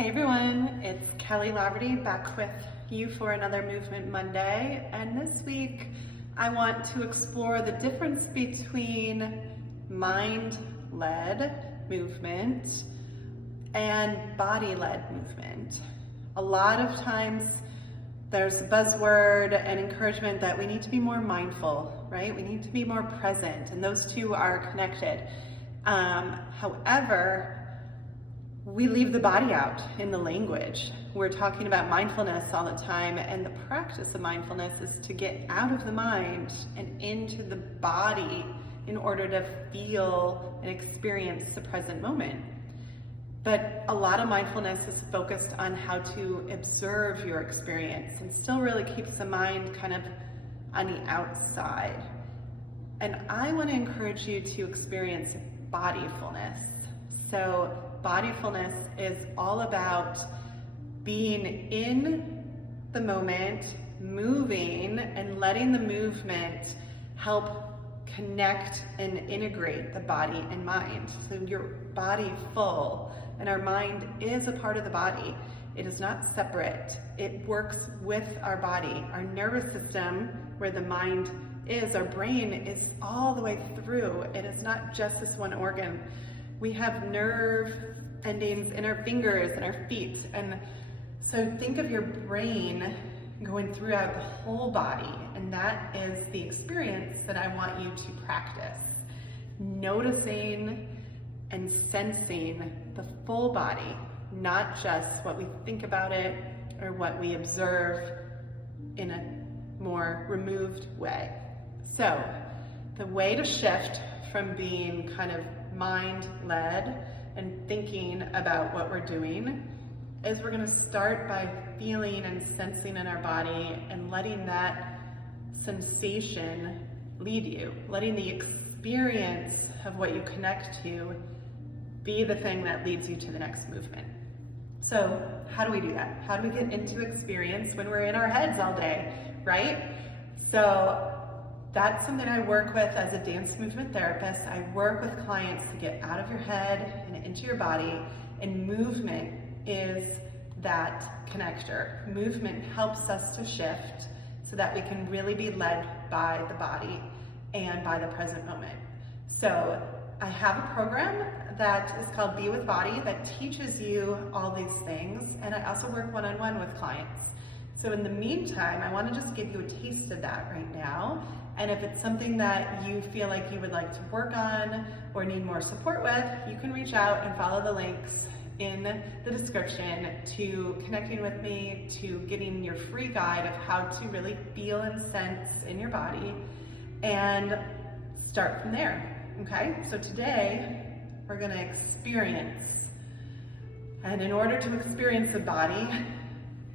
Hey everyone, it's Kelly Laverty back with you for another Movement Monday, and this week I want to explore the difference between mind-led movement and body-led movement. A lot of times there's a buzzword and encouragement that we need to be more mindful, right? We need to be more present, and those two are connected. However, we leave the body out in the language. We're talking about mindfulness all the time, and the practice of mindfulness is to get out of the mind and into the body in order to feel and experience the present moment. But a lot of mindfulness is focused on how to observe your experience and still really keeps the mind kind of on the outside. And I want to encourage you to experience bodyfulness. So Bodyfulness is all about being in the moment, moving, and letting the movement help connect and integrate the body and mind. So your body full, and our mind is a part of the body. It is not separate. It works with our body. Our nervous system, where the mind is, our brain is all the way through. It is not just this one organ. We have nerve endings in our fingers and our feet. And so think of your brain going throughout the whole body. And that is the experience that I want you to practice. Noticing and sensing the full body, not just what we think about it or what we observe in a more removed way. So the way to shift from being kind of mind-led and thinking about what we're doing is we're going to start by feeling and sensing in our body and letting that sensation lead you, letting the experience of what you connect to be the thing that leads you to the next movement. So how do we do that? How do we get into experience when we're in our heads all day, right? So that's something I work with as a dance movement therapist. I work with clients to get out of your head and into your body, and movement is that connector. Movement helps us to shift so that we can really be led by the body and by the present moment. So I have a program that is called Be With Body that teaches you all these things, and I also work one-on-one with clients. So in the meantime, I want to just give you a taste of that right now. And if it's something that you feel like you would like to work on or need more support with, you can reach out and follow the links in the description to connecting with me, to getting your free guide of how to really feel and sense in your body, and start from there, okay? So today, we're gonna experience. And in order to experience a body,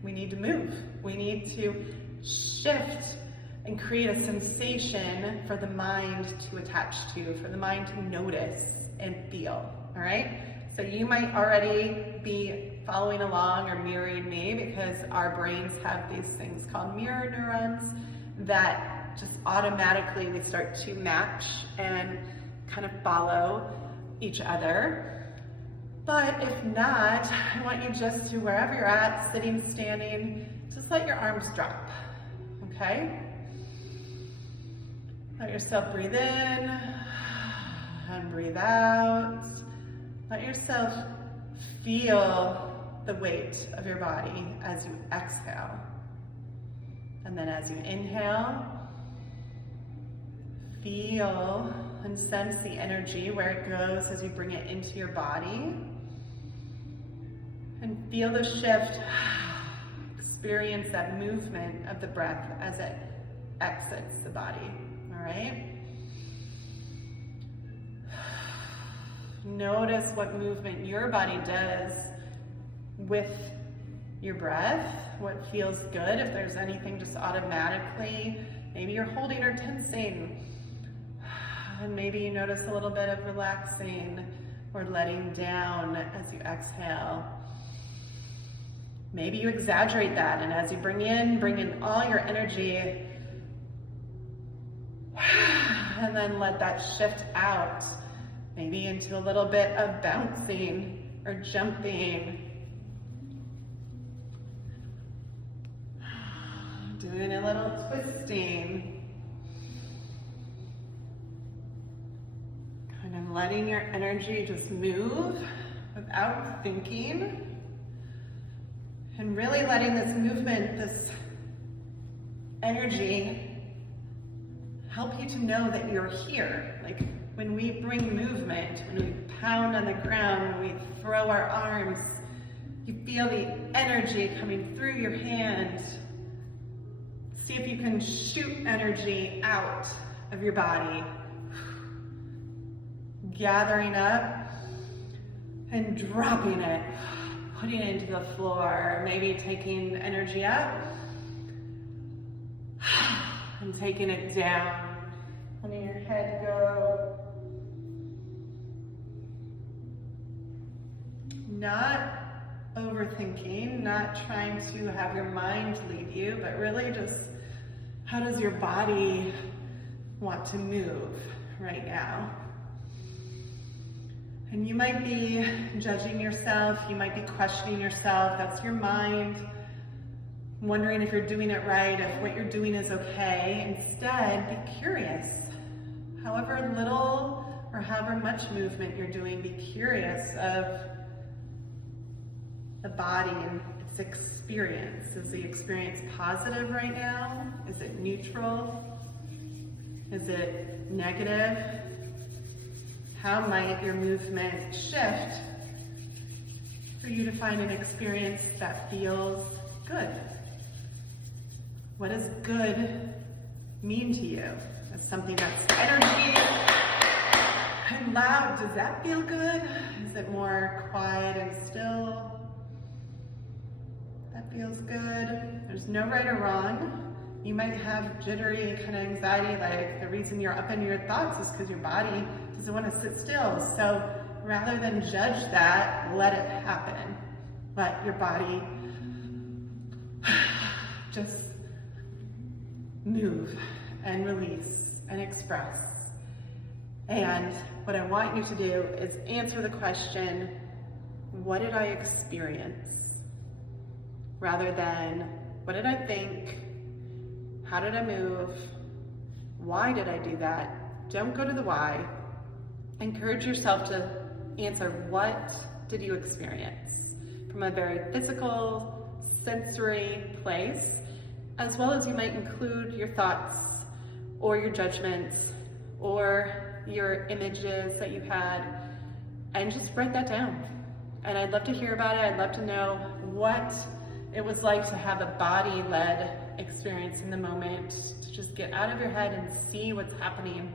we need to move. We need to shift and create a sensation for the mind to attach to, for the mind to notice and feel, all right? So you might already be following along or mirroring me, because our brains have these things called mirror neurons that just automatically we start to match and kind of follow each other. But if not, I want you just to, wherever you're at, sitting, standing, just let your arms drop, okay? Let yourself breathe in and breathe out. Let yourself feel the weight of your body as you exhale. And then as you inhale, feel and sense the energy where it goes as you bring it into your body. And feel the shift. Experience that movement of the breath as it exits the body. All right? Notice what movement your body does with your breath, what feels good, if there's anything just automatically, maybe you're holding or tensing, and maybe you notice a little bit of relaxing or letting down as you exhale. Maybe you exaggerate that, and as you bring in all your energy, and then let that shift out, maybe into a little bit of bouncing or jumping Doing a little twisting. Kind of letting your energy just move without thinking. And really letting this movement, this energy, help you to know that you're here. Like when we bring movement, when we pound on the ground, when we throw our arms, you feel the energy coming through your hand. See if you can shoot energy out of your body. Gathering up and dropping it, putting it into the floor, maybe taking energy up and taking it down. Letting your head go. Not overthinking, not trying to have your mind lead you, but really just how does your body want to move right now? And you might be judging yourself, you might be questioning yourself, that's your mind, wondering if you're doing it right, if what you're doing is okay. Instead, be curious. However little or however much movement you're doing, be curious of the body and its experience. Is the experience positive right now? Is it neutral? Is it negative? How might your movement shift for you to find an experience that feels good? What does good mean to you? As something that's energy and loud, does that feel good? Is it more quiet and still? That feels good. There's no right or wrong. You might have jittery kind of anxiety, like the reason you're up in your thoughts is because your body doesn't want to sit still. So rather than judge that, let it happen. Let your body just move and release and express. And what I want you to do is answer the question, what did I experience? Rather than, what did I think? How did I move? Why did I do that? Don't go to the why. Encourage yourself to answer, what did you experience? From a very physical, sensory place, as well as you might include your thoughts or your judgments or your images that you had, and just write that down. And I'd love to hear about it. I'd love to know what it was like to have a body-led experience in the moment, to just get out of your head and see what's happening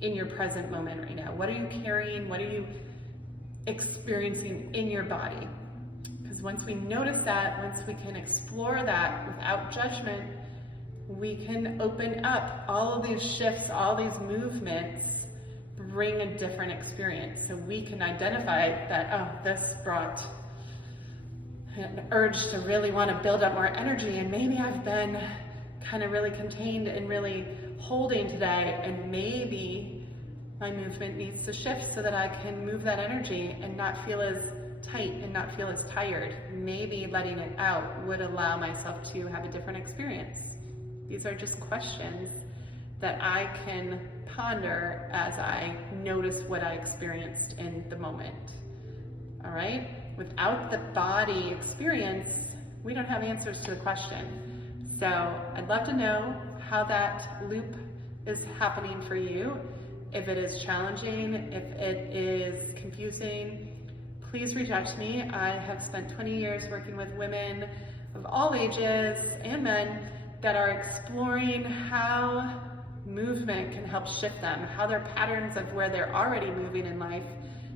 in your present moment right now. What are you carrying? What are you experiencing in your body? Because once we notice that, once we can explore that without judgment, we can open up all of these shifts, all these movements, bring a different experience. So we can identify that, oh, this brought an urge to really want to build up more energy, and maybe I've been kind of really contained and really holding today, and maybe my movement needs to shift so that I can move that energy and not feel as tight and not feel as tired. Maybe letting it out would allow myself to have a different experience. These are just questions that I can ponder as I notice what I experienced in the moment. All right? Without the body experience, we don't have answers to the question. So I'd love to know how that loop is happening for you. If it is challenging, if it is confusing, please reach out to me. I have spent 20 years working with women of all ages and men that are exploring how movement can help shift them, how their patterns of where they're already moving in life,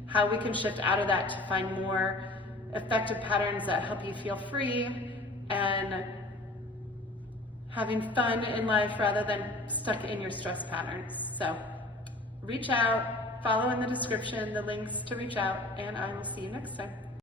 how we can shift out of that to find more effective patterns that help you feel free and having fun in life rather than stuck in your stress patterns. So reach out, follow in the description the links to reach out, and I will see you next time.